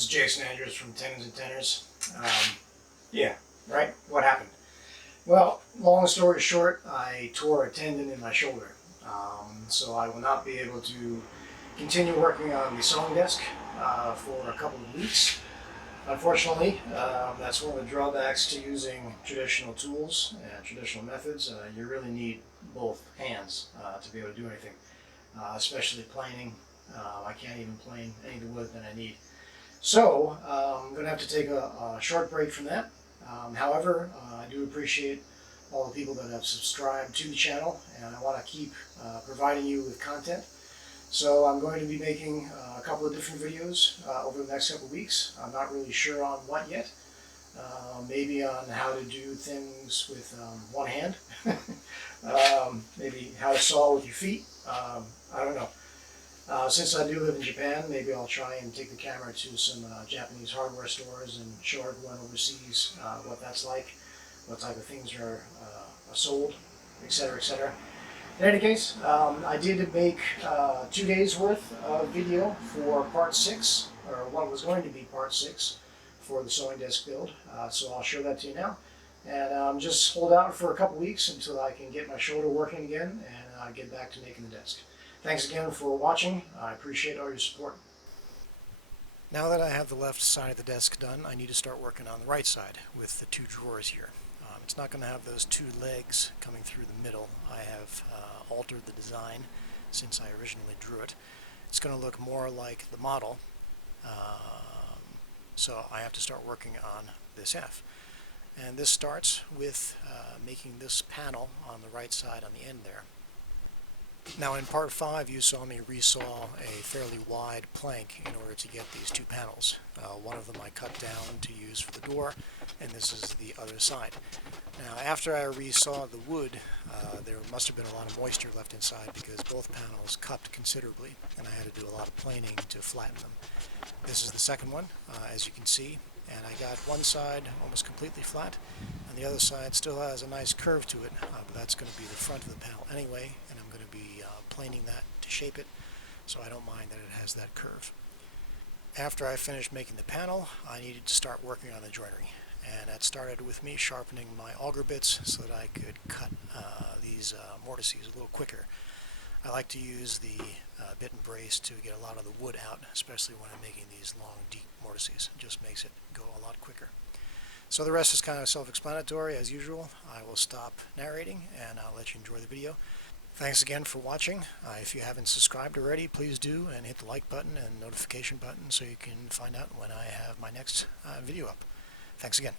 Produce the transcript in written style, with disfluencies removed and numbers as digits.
This is Jason Andrews from Tendons and Tenors. Yeah, right? What happened? Well, long story short, I tore a tendon in my shoulder. So I will not be able to continue working on the sewing desk for a couple of weeks. Unfortunately, that's one of the drawbacks to using traditional tools and traditional methods. You really need both hands to be able to do anything, especially planing. I can't even plane any of the wood that I need. So I'm going to have to take a short break from that. However, I do appreciate all the people that have subscribed to the channel, and I want to keep providing you with content. So I'm going to be making a couple of different videos over the next couple of weeks. I'm not really sure on what yet. Maybe on how to do things with one hand. Maybe how to saw with your feet. I don't know. Since I do live in Japan, maybe I'll try and take the camera to some Japanese hardware stores and show everyone overseas what that's like, what type of things are sold, etc., etc. In any case, I did make 2 days worth of video for part 6, or what was going to be part 6 for the sewing desk build. So I'll show that to you now. And just hold out for a couple weeks until I can get my shoulder working again and get back to making the desk. Thanks again for watching. I appreciate all your support. Now that I have the left side of the desk done, I need to start working on the right side with the 2 drawers here. It's not going to have those 2 legs coming through the middle. I have altered the design since I originally drew it. It's going to look more like the model, so I have to start working on this half. And this starts with making this panel on the right side on the end there. Now in part 5 you saw me resaw a fairly wide plank in order to get these 2 panels. One of them I cut down to use for the door, and this is the other side. Now after I resaw the wood, there must have been a lot of moisture left inside because both panels cupped considerably, and I had to do a lot of planing to flatten them. This is the second one, as you can see, and I got one side almost completely flat, and the other side still has a nice curve to it, but that's going to be the front of the panel anyway, and I'm going to be planing that to shape it, so I don't mind that it has that curve. After I finished making the panel, I needed to start working on the joinery, and that started with me sharpening my auger bits so that I could cut these mortises a little quicker. I like to use the bit and brace to get a lot of the wood out, especially when I'm making these long, deep mortises. It just makes it go a lot quicker. So the rest is kind of self-explanatory as usual. I will stop narrating and I'll let you enjoy the video. Thanks again for watching. If you haven't subscribed already, please do, and hit the like button and notification button so you can find out when I have my next video up. Thanks again.